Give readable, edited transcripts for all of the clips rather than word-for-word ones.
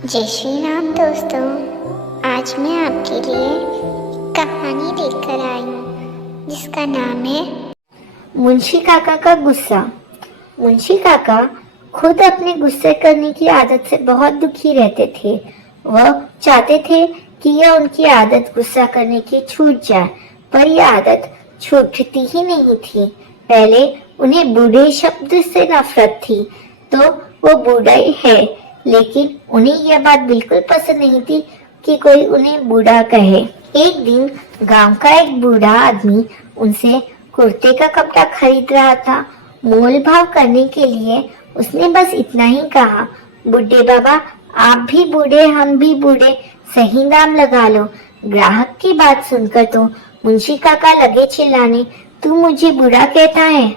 जय श्री राम दोस्तों। आज मैं आपके लिए कहानी लेकर आई हूँ जिसका नाम है मुंशी काका का गुस्सा। मुंशी काका खुद अपने गुस्से करने की आदत से बहुत दुखी रहते थे। वह चाहते थे कि यह उनकी आदत गुस्सा करने की छूट जाए, पर यह आदत छूटती ही नहीं थी। पहले उन्हें बूढ़े शब्द से नफरत थी, तो वो बूढ़ा ही है, लेकिन उन्हें यह बात बिल्कुल पसंद नहीं थी कि कोई उन्हें बूढ़ा कहे। एक दिन गांव का एक बूढ़ा आदमी उनसे कुर्ते का कपड़ा खरीद रहा था। मोल भाव करने के लिए उसने बस इतना ही कहा, बुढ़े बाबा, आप भी बूढ़े, हम भी बूढ़े, सही दाम लगा लो। ग्राहक की बात सुनकर तो मुंशी काका लगे चिल्लाने, तू मुझे बूढ़ा कहता है?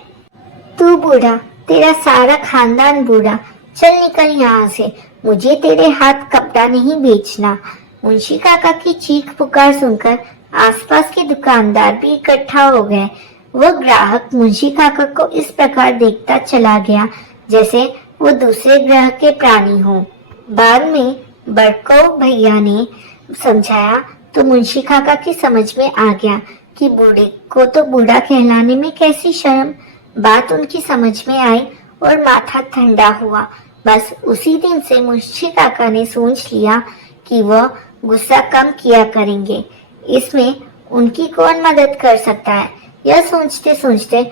तू बूढ़ा, तेरा सारा खानदान बूढ़ा, चल निकल यहाँ से, मुझे तेरे हाथ कपड़ा नहीं बेचना। मुंशी काका की चीख पुकार सुनकर आसपास के दुकानदार भी इकट्ठा हो गए। वह ग्राहक मुंशी काका को इस प्रकार देखता चला गया जैसे वो दूसरे ग्रह के प्राणी हो। बाद में बड़को भैया ने समझाया तो मुंशी काका की समझ में आ गया कि बूढ़े को तो बूढ़ा कहलाने में कैसी शर्म। बात उनकी समझ में आई और माथा ठंडा हुआ। बस उसी दिन से मुंशी काका ने सोच लिया कि वह गुस्सा कम किया करेंगे। इसमें उनकी कौन मदद कर सकता है? यह सोचते सोचते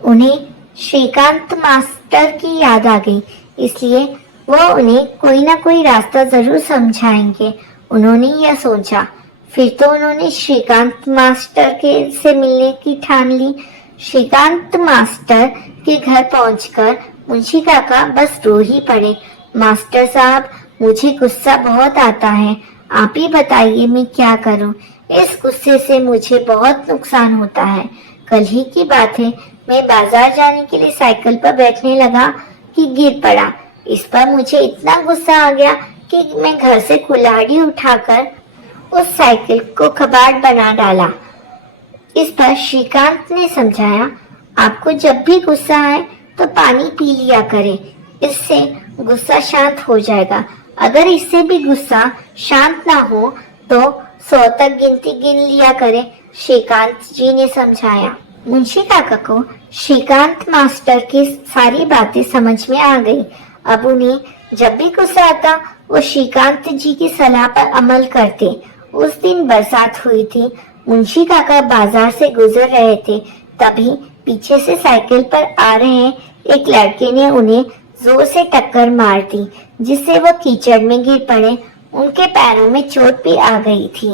उन्हें श्रीकांत मास्टर की याद आ गई, इसलिए वह उन्हें कोई ना कोई रास्ता जरूर समझाएंगे। उन्होंने यह सोचा। फिर तो उन्होंने श्रीकांत मास्टर के से मिलने की ठान ली। श्रीकांत मास्टर के घर पहुंचकर मुंशी काका बस रो ही पड़े। मास्टर साहब, मुझे गुस्सा बहुत आता है, आप ही बताइए मैं क्या करूं? इस गुस्से से मुझे बहुत नुकसान होता है। कल ही की बात है, मैं बाजार जाने के लिए साइकिल पर बैठने लगा कि गिर पड़ा। इस पर मुझे इतना गुस्सा आ गया कि मैं घर से कुल्हाड़ी उठाकर उस साइकिल को कबाड़ बना डाला। इस पर श्रीकांत ने समझाया, आपको जब भी गुस्सा आए तो पानी पी लिया करें, इससे गुस्सा शांत हो जाएगा। अगर इससे भी गुस्सा शांत ना हो तो 100 तक गिनती गिन लिया करें, श्रीकांत जी ने समझाया। मुंशी काका को श्रीकांत मास्टर की सारी बातें समझ में आ गई। अब उन्हें जब भी गुस्सा आता वो श्रीकांत जी की सलाह पर अमल करते। उस दिन बरसात हुई थी। मुंशी काका बाजार से गुजर रहे थे, तभी पीछे से साइकिल पर आ रहे एक लड़के ने उन्हें जोर से टक्कर मार दी, जिससे वो कीचड़ में गिर पड़े। उनके पैरों में चोट भी आ गई थी।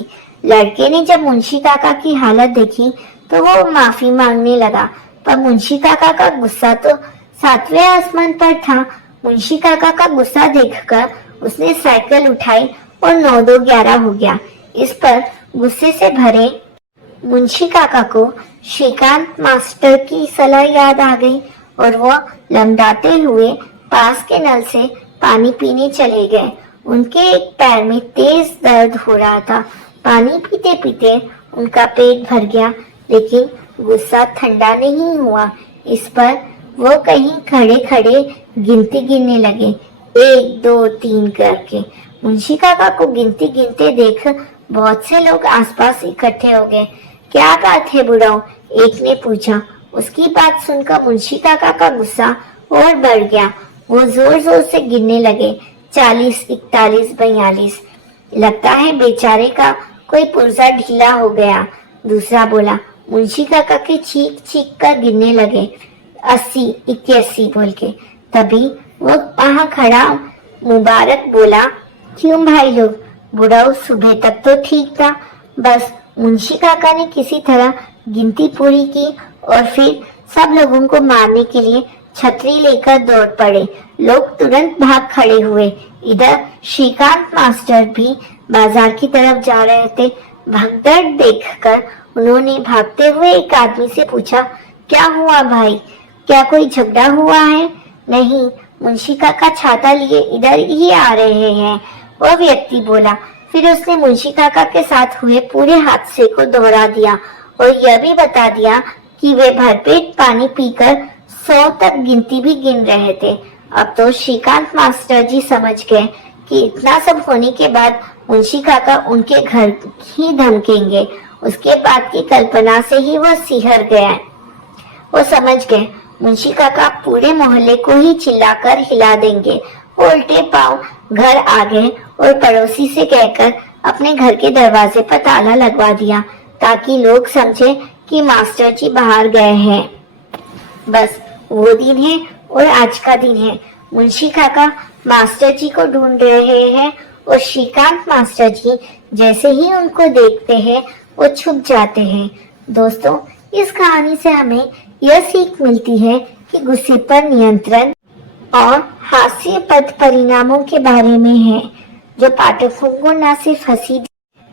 लड़के ने जब मुंशी काका की हालत देखी तो वो माफी मांगने लगा, पर मुंशी काका का गुस्सा तो 7वें आसमान पर था। मुंशी काका का गुस्सा देखकर उसने साइकिल उठाई और 9-2-11 हो गया। इस पर गुस्से से भरे मुंशी काका को श्रीकांत मास्टर की सलाह याद आ गई और वह लमडाते हुए पास के नल से पानी पीने चले गए। उनके एक पैर में तेज दर्द हो रहा था। पानी पीते पीते उनका पेट भर गया, लेकिन गुस्सा ठंडा नहीं हुआ। इस पर वो कहीं खड़े खड़े गिनती गिनने लगे, 1 2 3 करके। मुंशी काका को गिनती गिनते देख बहुत से लोग आसपास इकट्ठे हो गए। क्या बात है बुढ़ाओ? एक ने पूछा। उसकी बात सुनकर मुंशी काका का गुस्सा और बढ़ गया। वो जोर जोर से गिनने लगे, 40 41 42। लगता है बेचारे का कोई पुर्जा ढीला हो गया, दूसरा बोला। मुंशी काका के चीख चीख कर गिनने लगे, 80 81 बोल के। तभी वो वहां खड़ा मुबारक बोला, क्यों भाई लोग? बुढ़ाऊ सुबह तक तो ठीक था। बस मुंशी काका ने किसी तरह गिनती पूरी की और फिर सब लोगों को मारने के लिए छतरी लेकर दौड़ पड़े। लोग तुरंत भाग खड़े हुए। इधर श्रीकांत मास्टर भी बाजार की तरफ जा रहे थे। भगदड़ देखकर उन्होंने भागते हुए एक आदमी से पूछा, क्या हुआ भाई? क्या कोई झगड़ा हुआ है? नहीं, मुंशी काका छाता लिए इधर ही आ रहे हैं, वह व्यक्ति बोला। फिर उसने मुंशी काका के साथ हुए पूरे हादसे को दोहरा दिया और यह भी बता दिया कि वे भरपेट पानी पीकर 100 तक गिनती भी गिन रहे थे। अब तो श्रीकांत मास्टर जी समझ गए कि इतना सब होने के बाद मुंशी काका उनके घर ही धमकेंगे। उसके बाद की कल्पना से ही वो सिहर गया। वो समझ गए मुंशी काका पूरे मोहल्ले को ही चिल्लाकर हिला देंगे। वो उल्टे पांव घर आ गए और पड़ोसी से कहकर अपने घर के दरवाजे पर ताला लगवा दिया ताकि लोग समझे कि मास्टर जी बाहर गए हैं। बस वो दिन है और आज का दिन है। मुंशी काका मास्टर जी को ढूंढ रहे हैं और श्रीकांत मास्टर जी जैसे ही उनको देखते हैं वो छुप जाते हैं। दोस्तों, इस कहानी से हमें यह सीख मिलती है कि गुस्से पर नियंत्रण और हास्यपद परिणामों के बारे में है, जो पाठकों को न सिर्फ हंसी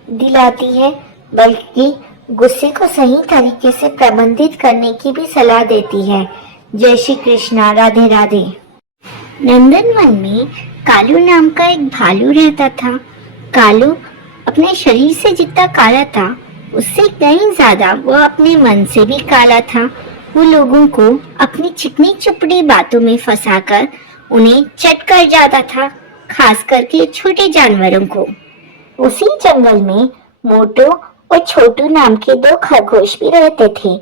दिलाती है बल्कि गुस्से को सही तरीके से प्रबंधित करने की भी सलाह देती है। जय श्री कृष्णा, राधे राधे। नंदनवन में कालू नाम का एक भालू रहता था। कालू अपने शरीर से जितना काला था उससे कहीं ज्यादा वो अपने मन से भी काला था। वो लोगों को अपनी चिकनी चुपड़ी बातों में फंसाकर उन्हें चट कर जाता था, खास करके छोटे जानवरों को। उसी जंगल में मोटू और छोटू नाम के दो खरगोश भी रहते थे।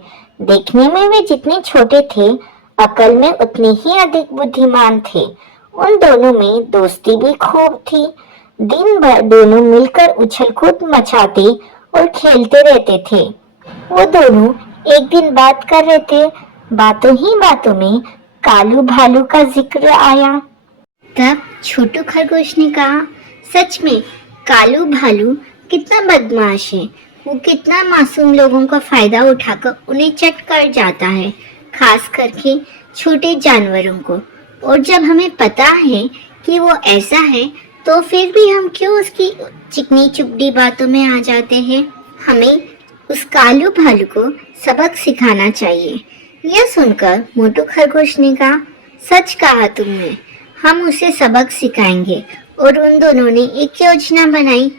देखने में वे जितने छोटे थे, अकल में उतने ही अधिक बुद्धिमान थे। उन दोनों में दोस्ती भी खूब थी। दिन भर दोनों मिलकर उछल कूद मचाते और खेलते रहते थे। वो दोनों एक दिन बात कर रहे थे। बातों ही बातों में कालू भालू का जिक्र आया। तब छोटू खरगोश ने कहा, सच में कालू भालू कितना बदमाश है। वो कितना मासूम लोगों का फायदा उठाकर उन्हें चट कर जाता है, खास करके छोटे जानवरों को। और जब हमें पता है कि वो ऐसा है तो फिर भी हम क्यों उसकी चिकनी चुपड़ी बातों में आ जाते हैं। हमें उस कालू भालू को सबक सिखाना चाहिए। यह सुनकर मोटू खरगोश ने कहा, सच कहा तुमने, हम उसे सबक सिखाएंगे। और उन दोनों ने एक योजना बनाई।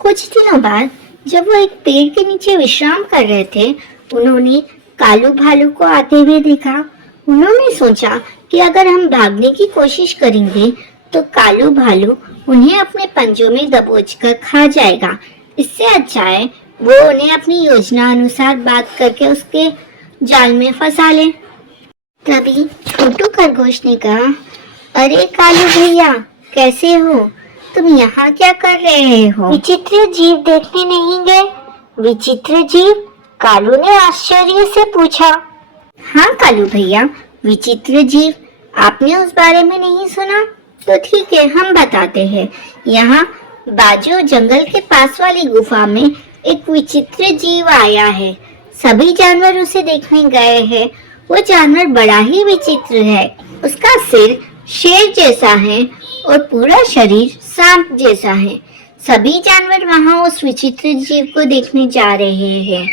कुछ दिनों बाद जब वो एक पेड़ के नीचे विश्राम कर रहे थे, उन्होंने कालू भालू को आते हुए देखा। उन्होंने सोचा कि अगर हम भागने की कोशिश करेंगे तो कालू भालू उन्हें अपने पंजों में दबोच कर खा जाएगा। इससे अच्छा है वो उन्हें अपनी योजना अनुसार बात करके उसके जाल में फंसा ले। तभी छोटू खरगोश ने कहा, अरे कालू भैया, कैसे हो? तुम यहाँ क्या कर रहे हो? विचित्र जीव देखने नहीं गए? विचित्र जीव? कालू ने आश्चर्य से पूछा। हाँ कालू भैया, विचित्र जीव, आपने उस बारे में नहीं सुना? तो ठीक है, हम बताते हैं। यहाँ बाजू जंगल के पास वाली गुफा में एक विचित्र जीव आया है। सभी जानवर उसे देखने गए हैं। वो जानवर बड़ा ही विचित्र है। उसका सिर शेर जैसा है और पूरा शरीर सांप जैसा है। सभी जानवर वहाँ उस विचित्र जीव को देखने जा रहे हैं।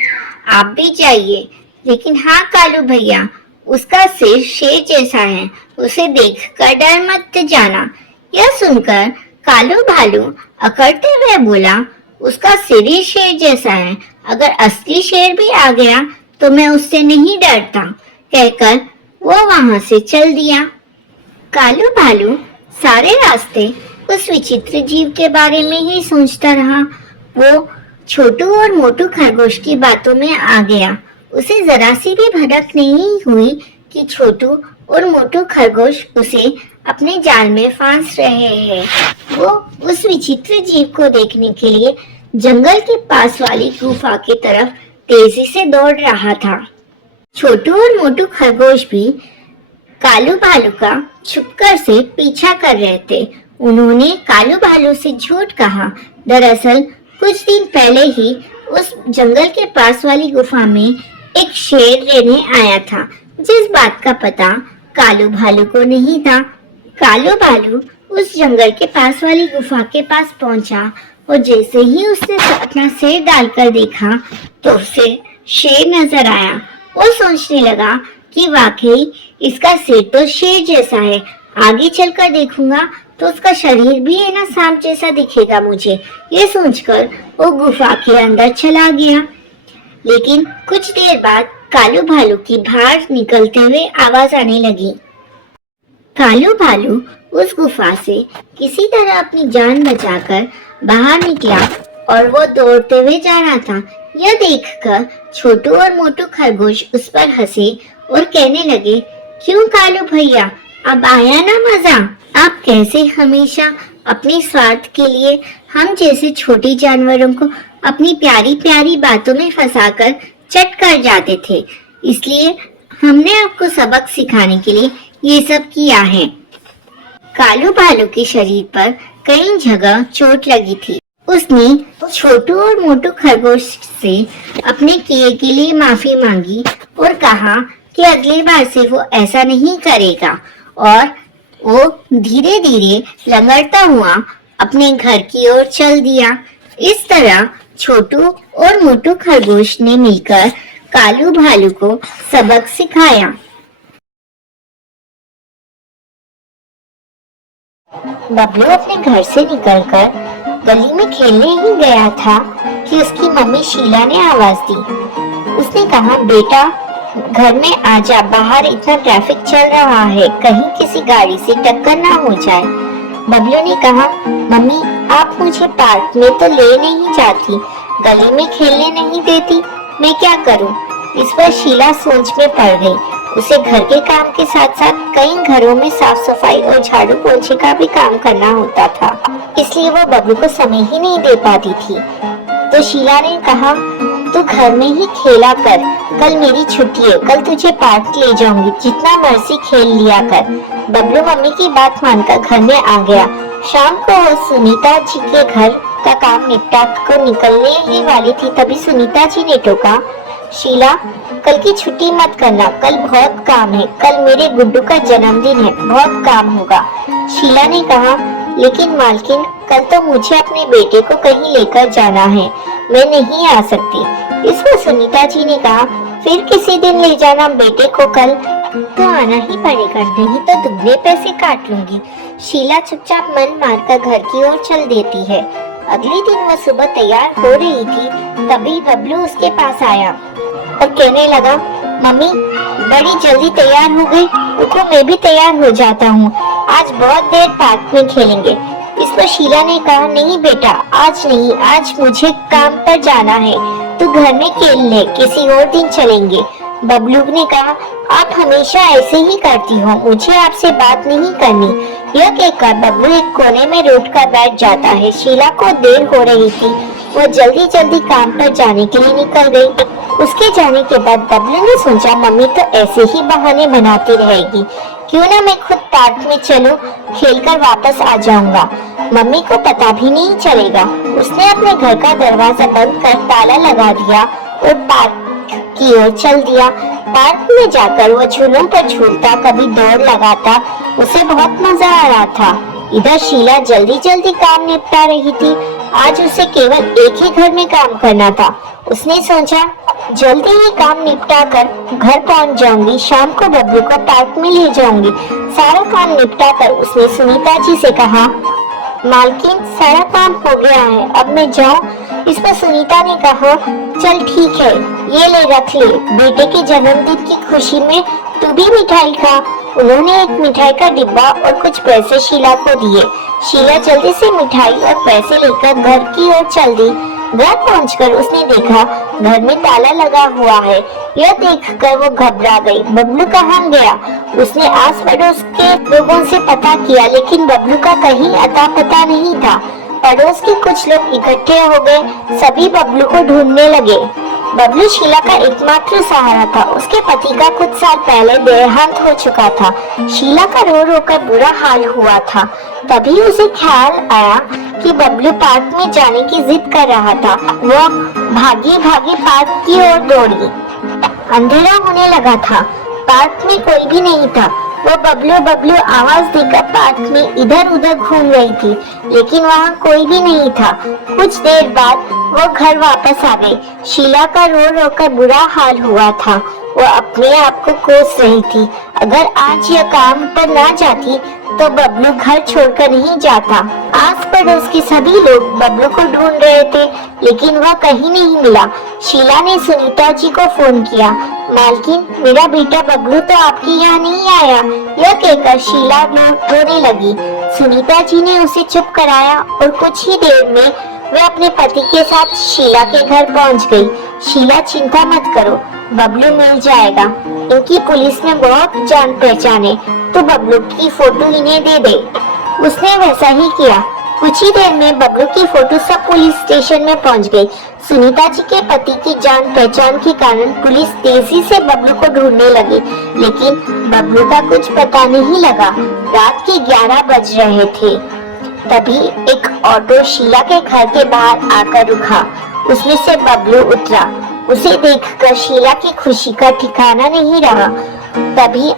आप भी जाइए। लेकिन हाँ कालू भैया, उसका सिर शेर जैसा है, उसे देखकर डर मत जाना। यह सुनकर कालू भालू अकड़ते हुए बोला, उसका सिर ही शेर जैसा है, अगर असली शेर भी आ गया तो मैं उससे नहीं डरता, कहकर वो वहां से चल दिया। कालू भालू सारे रास्ते उस विचित्र जीव के बारे में ही सोचता रहा। वो छोटू और मोटू खरगोश की बातों में आ गया। उसे जरा सी भी भनक नहीं हुई कि छोटू और मोटू खरगोश उसे अपने जाल में फांस रहे हैं। वो उस विचित्र जीव को देखने के लिए जंगल के पास वाली गुफा की तरफ तेजी से दौड़ रहा था। छोटू और मोटू खरगोश भी कालू भालू का छुपकर से पीछा कर रहे थे। उन्होंने कालू भालू से झूठ कहा। दरअसल कुछ दिन पहले ही उस जंगल के पास वाली गुफा में एक शेर रहने आया था, जिस बात का पता कालू भालू को नहीं था। कालू भालू उस जंगल के पास वाली गुफा के पास पहुंचा और जैसे ही उसने अपना सिर डालकर देखा तो उसे शेर नजर आया। वो सोचने लगा कि वाकई इसका सिर तो शेर जैसा है, आगे चलकर देखूंगा तो उसका शरीर भी है ना सांप जैसा दिखेगा मुझे। ये सोचकर वो गुफा के अंदर चला गया। लेकिन कुछ देर बाद कालू भालू की बाहर निकलते हुए आवाज आने लगी। कालू भालू उस गुफा से किसी तरह अपनी जान बचाकर बाहर निकला और वो दौड़ते हुए जा रहा था। यह देखकर छोटू और मोटू खरगोश उस पर हंसे और कहने लगे, क्यों कालू भैया, अब आया ना मजा? आप कैसे हमेशा अपने स्वार्थ के लिए हम जैसे छोटे जानवरों को अपनी प्यारी प्यारी बातों में फंसाकर चट कर जाते थे, इसलिए हमने आपको सबक सिखाने के लिए ये सब किया है। कालू भालू के शरीर पर कई जगह चोट लगी थी। उसने छोटू और मोटू खरगोश से अपने किए के लिए माफी मांगी और कहा कि अगली बार से वो ऐसा नहीं करेगा, और वो धीरे धीरे लंगड़ता हुआ अपने घर की ओर चल दिया। इस तरह छोटू और मोटू खरगोश ने मिलकर कालू भालू को सबक सिखाया। बबलू अपने घर से निकलकर गली में खेलने ही गया था कि उसकी मम्मी शीला ने आवाज दी। उसने कहा, बेटा घर में आजा, बाहर इतना ट्रैफिक चल रहा है, कहीं किसी गाड़ी से टक्कर ना हो जाए। बबलू ने कहा, मम्मी आप मुझे पार्क में तो ले नहीं जाती, गली में खेलने नहीं देती, मैं क्या करूं? इस पर शीला सोच में पड़ गई। उसे घर के काम के साथ साथ कई घरों में साफ सफाई और झाड़ू पोंछे का भी काम करना होता था, इसलिए वो बबलू को समय ही नहीं दे पाती थी। तो शीला ने कहा, तू घर में ही खेला कर, कल मेरी छुट्टी है, कल तुझे पार्क ले जाऊंगी, जितना मर्जी खेल लिया कर। बबलू मम्मी की बात मानकर घर में आ गया। शाम को वो सुनीता जी के घर का काम निपटा कर निकलने ही वाली थी, तभी सुनीता जी ने टोका, शीला कल की छुट्टी मत करना, कल बहुत काम है, कल मेरे गुड्डू का जन्मदिन है, बहुत काम होगा। शीला ने कहा, लेकिन मालकिन कल तो मुझे अपने बेटे को कहीं लेकर जाना है, मैं नहीं आ सकती। इस पर सुनीता जी ने कहा, फिर किसी दिन ले जाना बेटे को, कल तो आना ही पड़ेगा, नहीं तो दुगने पैसे काट लूंगी। शीला चुपचाप मन मारकर घर की ओर चल देती है। अगले दिन वो सुबह तैयार हो रही थी, तभी बबलू उसके पास आया और कहने लगा, मम्मी बड़ी जल्दी तैयार हो गई, रुको मैं भी तैयार हो जाता हूँ, आज बहुत देर पार्क में खेलेंगे। इस पर शीला ने कहा, नहीं बेटा आज नहीं, आज मुझे काम पर जाना है, तू घर में खेल ले, किसी और दिन चलेंगे। बबलू ने कहा, आप हमेशा ऐसे ही करती हो, मुझे आपसे बात नहीं करनी। यह कहकर बबलू एक कोने में रूठ कर बैठ जाता है। शीला को देर हो रही थी, वो जल्दी जल्दी काम पर जाने के लिए निकल गई। उसके जाने के बाद बबलू ने सोचा, मम्मी तो ऐसे ही बहाने बनाती रहेगी, क्यों ना मैं खुद पार्क में चलूं, खेलकर वापस आ जाऊंगा, मम्मी को पता भी नहीं चलेगा। उसने अपने घर का दरवाजा बंद कर ताला लगा दिया और पार्क की ओर चल दिया। पार्क में जाकर वो झूलों पर झूलता, कभी दौड़ लगाता, उसे बहुत मजा आ रहा था। इधर शीला जल्दी जल्दी काम निपटा रही थी। आज उसे केवल एक ही घर में काम करना था। उसने सोचा, जल्दी ही काम निपटा कर घर पहुंच जाऊंगी, शाम को बबलू को पार्क में ले जाऊंगी। सारा काम निपटा कर उसने सुनीता जी से कहा, मालकिन सारा काम हो गया है, अब मैं जाऊं? इस पर सुनीता ने कहा, चल ठीक है, ये ले रख ले, बेटे के जन्मदिन की खुशी में तू भी मिठाई खा। उन्होंने एक मिठाई का डिब्बा और कुछ पैसे शीला को दिए। शीला जल्दी से मिठाई और पैसे लेकर घर की ओर चल दी। घर पहुंचकर उसने देखा घर में ताला लगा हुआ है। यह देखकर वो घबरा गई। बबलू कहाँ गया? उसने आस पड़ोस के लोगों से पता किया, लेकिन बबलू का कहीं अता पता नहीं था। पड़ोस के कुछ लोग इकट्ठे हो गए, सभी बबलू को ढूंढने लगे। बबलू शीला का एकमात्र सहारा था। उसके पति का कुछ साल पहले देहांत हो चुका था। शीला का रो रो कर बुरा हाल हुआ था। तभी उसे ख्याल आया कि बबलू पार्क में जाने की जिद कर रहा था। वो भागी भागी पार्क की ओर दौड़ी। अंधेरा होने लगा था, पार्क में कोई भी नहीं था। वो बबलू बबलू आवाज देकर पार्क में इधर उधर घूम रही थी, लेकिन वहाँ कोई भी नहीं था। कुछ देर बाद वो घर वापस आ गई। शीला का रो रो कर बुरा हाल हुआ था। वो अपने आप को कोस रही थी, अगर आज यह काम पर ना जाती तो बबलू घर छोड़कर नहीं जाता। आस पड़ोस के सभी लोग बबलू को ढूंढ रहे थे, लेकिन वह कहीं नहीं मिला। शीला ने सुनीता जी को फोन किया। मालकिन, मेरा बेटा बबलू तो आपके यहाँ नहीं आया, यह कहकर शीला रोने लगी। सुनीता जी ने उसे चुप कराया और कुछ ही देर में वह अपने पति के साथ शीला के घर पहुंच गई। शीला, चिंता मत करो, बबलू मिल जाएगा। इनकी पुलिस में बहुत जान पहचान है, तो बबलू की फोटो इन्हें दे दे। उसने वैसा ही किया। कुछ ही देर में बबलू की फोटो सब पुलिस स्टेशन में पहुंच गई। सुनीता जी के पति की जान पहचान के कारण पुलिस तेजी से बबलू को ढूंढने लगी, लेकिन बबलू का कुछ पता नहीं लगा। रात के 11 बज रहे थे। तभी एक ऑटो शीला के घर के बाहर आकर रुका। उसमें से बबलू उतरा। उसे देखकर शीला की खुशी का ठिकाना नहीं रहा। तभी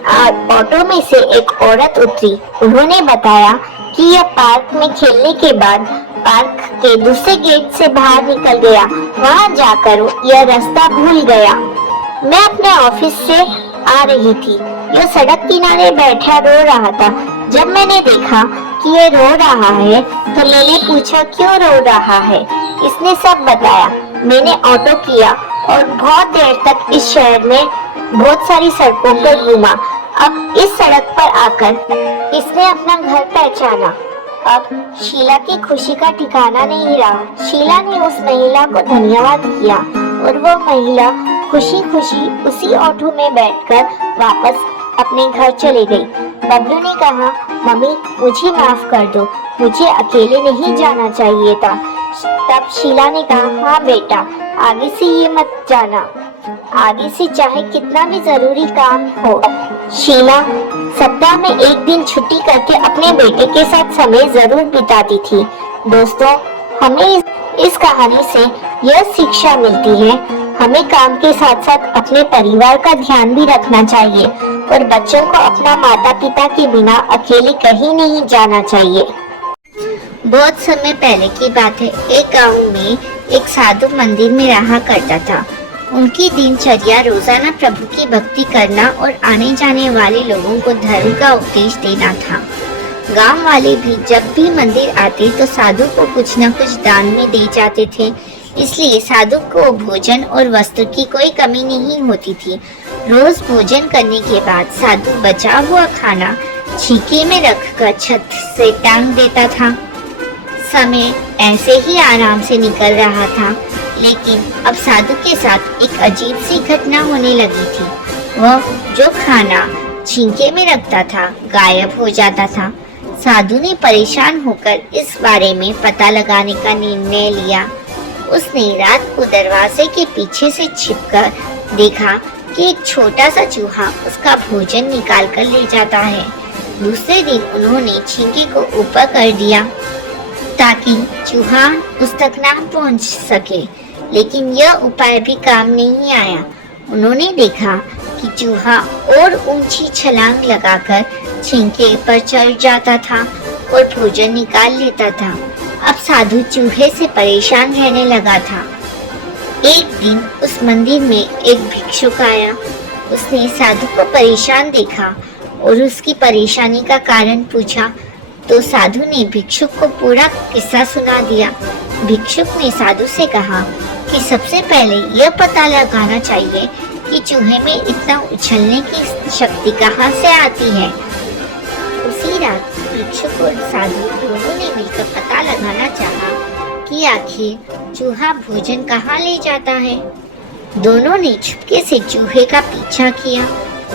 ऑटो में से एक औरत उतरी। उन्होंने बताया कि यह पार्क में खेलने के बाद पार्क के दूसरे गेट से बाहर निकल गया। वहां जाकर यह रास्ता भूल गया। मैं अपने ऑफिस से आ रही थी। यह सड़क किनारे बैठा रो रहा था। जब मैंने देखा कि यह रो रहा है तो मैंने पूछा क्यों रो रहा है। इसने सब बताया। मैंने ऑटो किया और बहुत देर तक इस शहर में बहुत सारी सड़कों पर घूमा। अब इस सड़क पर आकर इसने अपना घर पहचाना। अब शीला की खुशी का ठिकाना नहीं रहा। शीला ने उस महिला को धन्यवाद किया और वो महिला खुशी खुशी उसी ऑटो में बैठकर वापस अपने घर चली गई। बबलू ने कहा, मम्मी मुझे माफ कर दो, मुझे अकेले नहीं जाना चाहिए था। तब शीला ने कहा, हाँ बेटा, आगे से ये मत जाना, आगे से चाहे कितना भी जरूरी काम हो। शीला सप्ताह में एक दिन छुट्टी करके अपने बेटे के साथ समय जरूर बिताती थी। दोस्तों, हमें इस कहानी से यह शिक्षा मिलती है, हमें काम के साथ साथ अपने परिवार का ध्यान भी रखना चाहिए और बच्चों को अपना माता पिता के बिना अकेले कहीं नहीं जाना चाहिए। बहुत समय पहले की बात है। एक गांव में एक साधु मंदिर में रहा करता था। उनकी दिनचर्या रोजाना प्रभु की भक्ति करना और आने जाने वाले लोगों को धर्म का उपदेश देना था। गांव वाले भी जब भी मंदिर आते तो साधु को कुछ न कुछ दान में दे जाते थे, इसलिए साधु को भोजन और वस्त्र की कोई कमी नहीं होती थी। रोज भोजन करने के बाद साधु बचा हुआ खाना छीके में रखकर छत से टांग देता था। समय ऐसे ही आराम से निकल रहा था, लेकिन अब साधु के साथ एक अजीब सी घटना होने लगी थी। वह जो खाना छीके में रखता था गायब हो जाता था। साधु ने परेशान होकर इस बारे में पता लगाने का निर्णय लिया। उसने रात को दरवाजे के पीछे से छिपकर देखा कि एक छोटा सा चूहा उसका भोजन निकाल कर ले जाता है। दूसरे दिन उन्होंने छींके को ऊपर कर दिया ताकि चूहा उस तक ना पहुंच सके, लेकिन यह उपाय भी काम नहीं आया। उन्होंने देखा कि चूहा और ऊंची छलांग लगाकर छींके पर चढ़ जाता था और भोजन निकाल लेता था। अब साधु चूहे से परेशान रहने लगा था। एक दिन उस मंदिर में एक भिक्षुक आया। उसने साधु को परेशान देखा और उसकी परेशानी का कारण पूछा, तो साधु ने भिक्षुक को पूरा किस्सा सुना दिया। भिक्षुक ने साधु से कहा कि सबसे पहले यह पता लगाना चाहिए कि चूहे में इतना उछलने की शक्ति कहाँ से आती है। उसी रात भिक्षुक और साधु दोनों ने मिलकर पता लगाना चाहा कि आखिर चूहा भोजन कहाँ ले जाता है। दोनों ने चुपके से चूहे का पीछा किया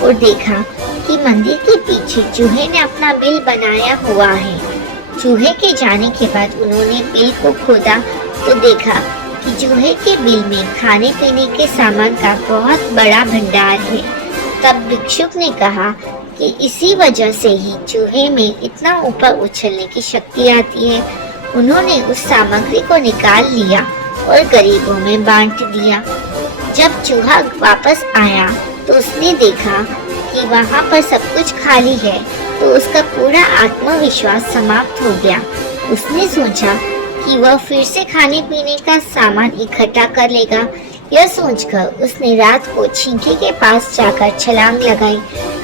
और देखा कि मंदिर के पीछे चूहे ने अपना बिल बनाया हुआ है। चूहे के जाने के बाद उन्होंने बिल को खोदा तो देखा कि चूहे के बिल में खाने पीने के सामान का बहुत बड़ा भंडार है। तब भिक्षुक ने कहा कि इसी वजह से ही चूहे में इतना ऊपर उछलने की शक्ति आती है। उन्होंने उस सामग्री को निकाल लिया और गरीबों में बांट दिया। जब चूहा वापस आया तो उसने देखा कि वहाँ पर सब कुछ खाली है, तो उसका पूरा आत्मविश्वास समाप्त हो गया। उसने सोचा कि वह फिर से खाने पीने का सामान इकट्ठा कर लेगा। यह सोचकर उसने रात को छींके के पास जाकर छलांग लगाई,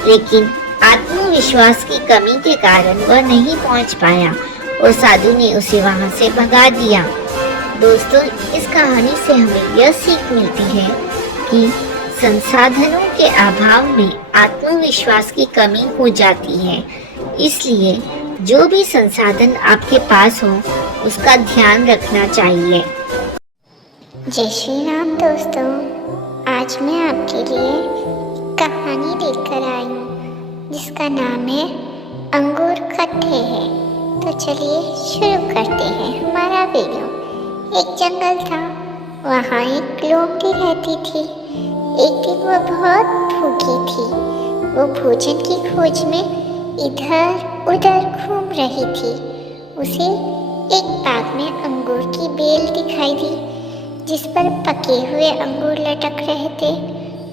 लेकिन आत्मविश्वास की कमी के कारण वह नहीं पहुंच पाया और साधु ने उसे वहां से भगा दिया। दोस्तों, इस कहानी से हमें यह सीख मिलती है कि संसाधनों के अभाव में आत्मविश्वास की कमी हो जाती है। इसलिए जो भी संसाधन आपके पास हो उसका ध्यान रखना चाहिए। जय श्री राम दोस्तों, आज मैं आपके लिए कहानी लेकर आई हूँ जिसका नाम है अंगूर खट्टे हैं। तो चलिए शुरू करते हैं हमारा वीडियो। एक जंगल था, वहाँ एक लोमड़ी रहती थी। एक दिन वह बहुत भूखी थी। वो भोजन की खोज में इधर उधर घूम रही थी। उसे एक बाग में अंगूर की बेल दिखाई दी जिस पर पके हुए अंगूर लटक रहे थे।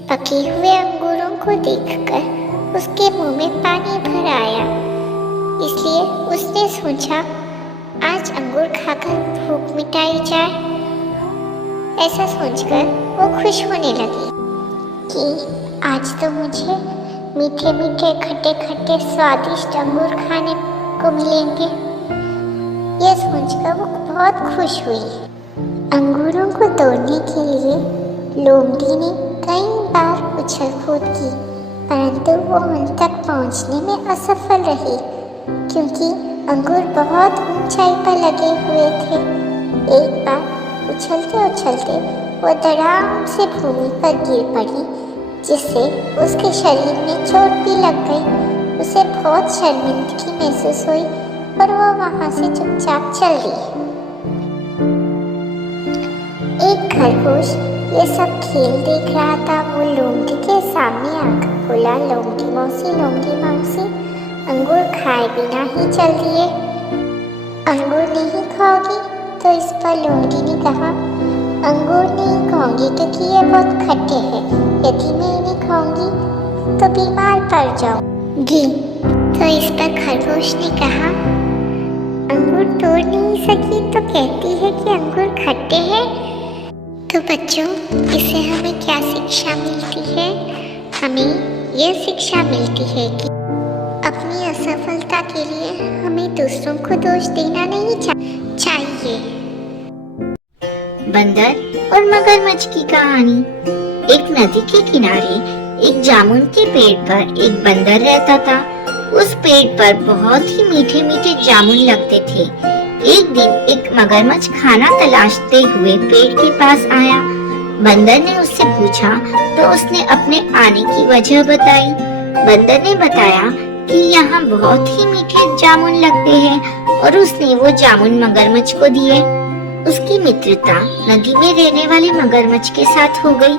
पके हुए अंगूरों को देखकर उसके मुंह में पानी भर आया। इसलिए उसने सोचा आज अंगूर खाकर भूख मिटाई जाए। ऐसा सोचकर वो खुश होने लगी कि आज तो मुझे मीठे मीठे खट्टे खट्टे स्वादिष्ट अंगूर खाने को मिलेंगे। यह सोचकर वो बहुत खुश हुई। अंगूरों को तोड़ने के लिए लोमड़ी ने कई बार उछल कूद की, परंतु वो उन तक पहुंचने में असफल रही क्योंकि अंगूर बहुत ऊंचाई पर लगे हुए थे। एक बार उछलते उछलते वो धड़ाम से भूमि पर गिर पड़ी जिससे उसके शरीर में चोट भी लग गई। उसे बहुत शर्मिंदगी महसूस हुई और वो वहां से चुपचाप चल दी। एक खरगोश ये सब खेल देख रहा था। वो लोमड़ी के सामने आकर बोला, लोमड़ी मौसी अंगूर खाए बिना ही चल दिए। अंगूर नहीं खाओगी? तो इस पर लोमड़ी ने कहा, अंगूर नहीं खाऊंगी क्योंकि ये बहुत खट्टे हैं। यदि मैं इन्हें खाऊंगी तो बीमार पड़ जाऊंगी। तो इस पर खरगोश ने कहा, अंगूर तोड़ नहीं सकी तो कहती है कि अंगूर खट्टे हैं। तो बच्चों, इससे हमें क्या शिक्षा मिलती है? हमें यह शिक्षा मिलती है कि अपनी असफलता के लिए हमें दूसरों को दोष देना नहीं चाहिए। बंदर और मगरमच्छ की कहानी। एक नदी के किनारे एक जामुन के पेड़ पर एक बंदर रहता था। उस पेड़ पर बहुत ही मीठे मीठे जामुन लगते थे। एक दिन एक मगरमच्छ खाना तलाशते हुए पेड़ के पास आया। बंदर ने उससे पूछा तो उसने अपने आने की वजह बताई। बंदर ने बताया कि यहाँ बहुत ही मीठे जामुन लगते हैं और उसने वो जामुन मगरमच्छ को दिए। उसकी मित्रता नदी में रहने वाले मगरमच्छ के साथ हो गई।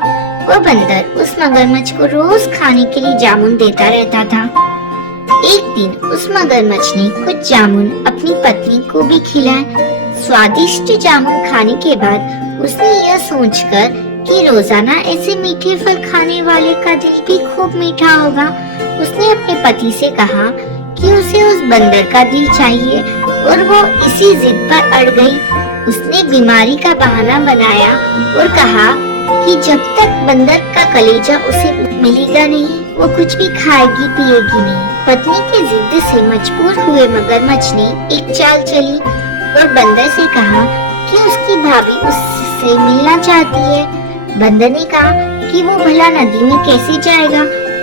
वो बंदर उस मगरमच्छ को रोज खाने के लिए जामुन देता रहता था। एक दिन उस मगरमच्छ ने कुछ जामुन अपनी पत्नी को भी खिलाए। स्वादिष्ट जामुन खाने के बाद उसने यह सोचकर कि रोजाना ऐसे मीठे फल खाने वाले का दिल भी खूब मीठा होगा, उसने अपने पति से कहा कि उसे उस बंदर का दिल चाहिए और वो इसी जिद पर अड़ गई। उसने बीमारी का बहाना बनाया और कहा कि जब तक बंदर का कलेजा उसे मिलेगा नहीं वो कुछ भी खाएगी पिएगी नहीं। पत्नी के जिद से मजबूर हुए मगरमच्छ ने एक चाल चली और बंदर से कहा कि उसकी भाभी उससे मिलना चाहती है। बंदर ने कहा कि वो भला नदी में कैसे जाएगा।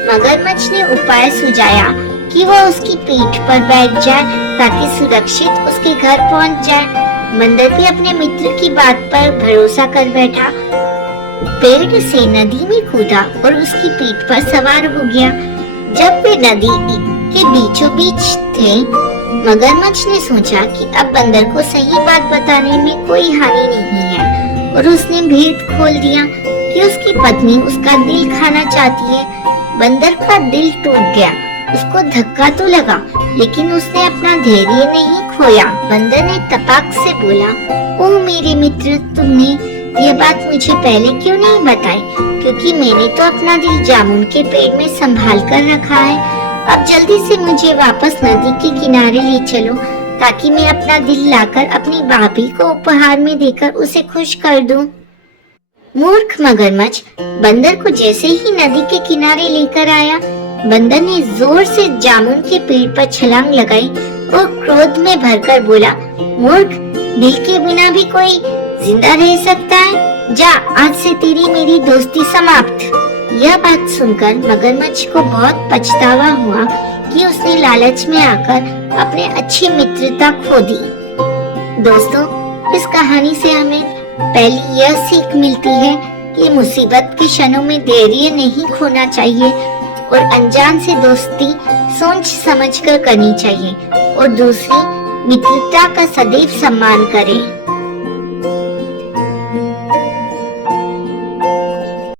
मगरमच्छ ने उपाय सुझाया कि वो उसकी पीठ पर बैठ जाए ताकि सुरक्षित उसके घर पहुंच जाए। बंदर भी अपने मित्र की बात पर भरोसा कर बैठा, पेड़ से नदी में कूदा और उसकी पीठ पर सवार हो गया। जब वे नदी के बीचों बीच थे, मगरमच्छ ने सोचा कि अब बंदर को सही बात बताने में कोई हानि नहीं है और उसने भेद खोल दिया कि उसकी पत्नी उसका दिल खाना चाहती है। बंदर का दिल टूट गया। उसको धक्का तो लगा लेकिन उसने अपना धैर्य नहीं खोया। बंदर ने तपाक से बोला, ओह मेरे मित्र, तुमने यह बात मुझे पहले क्यों नहीं बताई? क्योंकि मैंने तो अपना दिल जामुन के पेड़ में संभाल कर रखा है। अब जल्दी से मुझे वापस नदी के किनारे ले चलो ताकि मैं अपना दिल लाकर अपनी भाभी को उपहार में देकर उसे खुश कर दूं। मूर्ख मगरमच्छ बंदर को जैसे ही नदी के किनारे लेकर आया, बंदर ने जोर से जामुन के पेड़ पर छलांग लगाई और क्रोध में भरकर बोला, मूर्ख, दिल के बिना भी कोई जिंदा रह सकता है? जा, आज से तेरी मेरी दोस्ती समाप्त। यह बात सुनकर मगरमच्छ को बहुत पछतावा हुआ कि उसने लालच में आकर अपने अच्छी मित्रता खो दी। दोस्तों, इस कहानी से हमें पहली यह सीख मिलती है कि मुसीबत के क्षणों में धैर्य नहीं खोना चाहिए और अनजान से दोस्ती सोच समझकर करनी चाहिए और दूसरी मित्रता का सदैव सम्मान करें।